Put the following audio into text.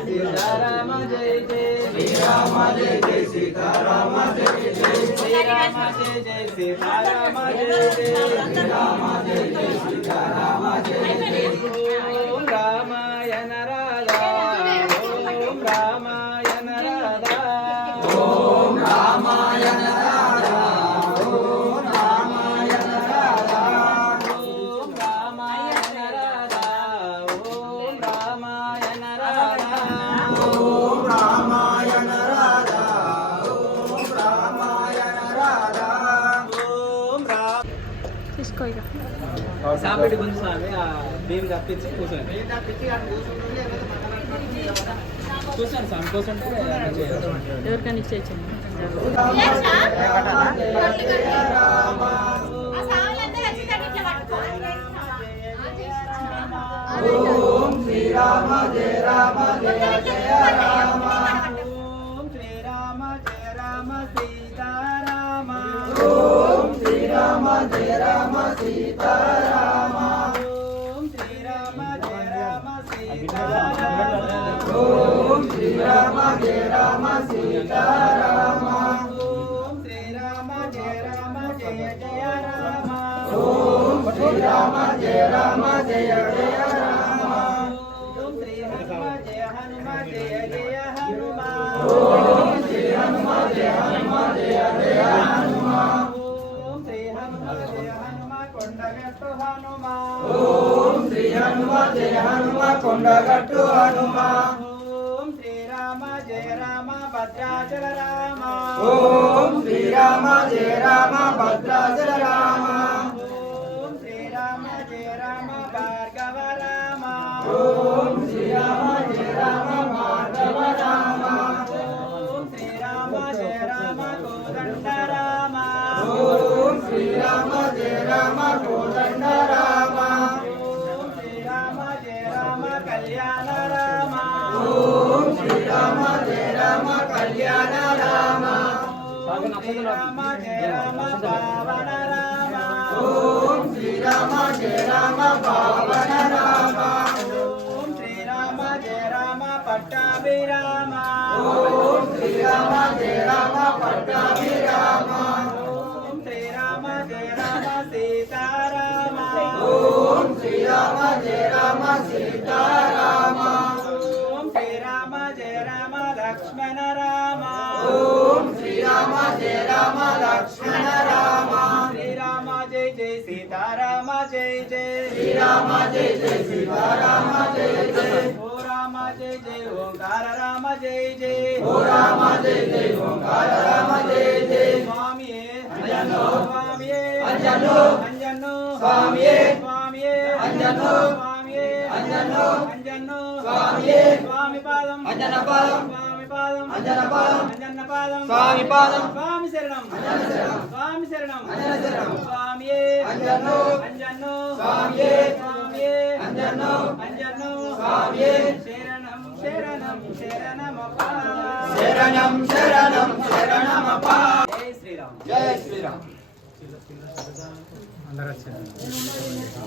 సీతారామ జయ జయ శ్రీరామ జయ జయ సీతారామ జయ జయ శ్రీరామ జయ జయ సీతారామ జయ జయ శ్రీరామ జయ జయ సీతారామ జయ జయ ఓం రామాయణ రాధా ఓం రామాయణ రాధా ఓం రామాయణ రాధా ఓం రామాయణ రాధా ఓం రామాయణ రాధా ఓం రామాయణ రాధా ఓం రామాయణ రాధా ఓం రామాయణ రాధా ఓం రామ తీసుకో ఇక సాంబేటి గుంజు స్వామి ఆ దేవి తప్పించి కూర్చోండి కూర్చోండి స్వామి కూర్చుంటే ఎవరికైనా ఇచ్చేయచ్చండి ఓం శ్రీరామ జయ రామ జయ జయ రామ ఓం శ్రీరామ జయ రామ సీతారామ ఓం శ్రీరామ జయ రామ సీతారామ ఓం శ్రీరామ జయ రామ సీతారామ ఓం శ్రీరామ జయ రామ సీతారామ ఓం శ్రీరామ జయ రామ జయ జయ రామ ఓం శ్రీరామ జయ రామ జయ జయ రామ ఓం శ్రీ హనుమ జయ హనుమ జయ జయ హనుమ ఓం శ్రీ హనుమ జయ హనుమ జయ జయ హనుమ ఓం శ్రీ హనుమ జయ హనుమ కొండగట్టు హనుమ ఓం శ్రీ హనుమ జయ హనుమ కొండగట్టు హనుమ ఓం శ్రీరామ జయ రామ భద్రాచల రామ ఓం శ్రీరామ జయ రామ భద్రాచల రామ ఓం శ్రీరామ జయ రామ భార్గవ రామ ఓం శ్రీరామ జయ రామ భార్గవ రామ ఓం శ్రీరామ జయ రామ కోదండ రామ ఓం శ్రీరామ జయ రామ కోదండ రామ ఓం శ్రీరామ జయ రామ కళ్యాణ రామ ఓం శ్రీరామ జయ రామ కళ్యాణ రామ ఓం శ్రీరామ జయ రామ పావన రామ ఓం శ్రీరామ జయ రామ పావన రామ ఓం శ్రీరామ జయ రామ పట్టాభిరామ ఓం శ్రీరామ జయ రామ పట్టాభిరామ ఓం శ్రీరామ జయ రామ సీతారామ ఓం శ్రీరామ జయ రామ సీతారామ ఓం శ్రీరామ జయ రామ లక్ష్మణ రామ ఓం శ్రీరామ జయ రామ లక్ష్మణ రామ శ్రీరామ జయ జయ సీతారామ జయ జయ శ్రీరామ జయ జయ సీతారామ జయ జయ ఓ రామ జయ జయ ఓంకార రామ జయ జయ ఓ రామ జయ జయ ఓంకార రామ జయ జయ స్వామియే అంజనో స్వామియే అంజనో అంజనో స్వామియే స్వామియే అంజనో స్వామియే అంజనో అంజనో స్వామియే స్వామి పాదం అంజన పాదం స్వామి పాదం అంజన పాదం అంజన పాదం స్వామి పాదం స్వామి శరణం అంజన శరణం స్వామి శరణం అంజన శరణం స్వామియే అంజనో అంజనో స్వామియే స్వామియే అంజనో అంజనో స్వామియే శరణం శరణం శరణమప్పా శరణం శరణం శరణమప్పా జై శ్రీరామ్ జై శ్రీరామ్ అందరూ వచ్చారు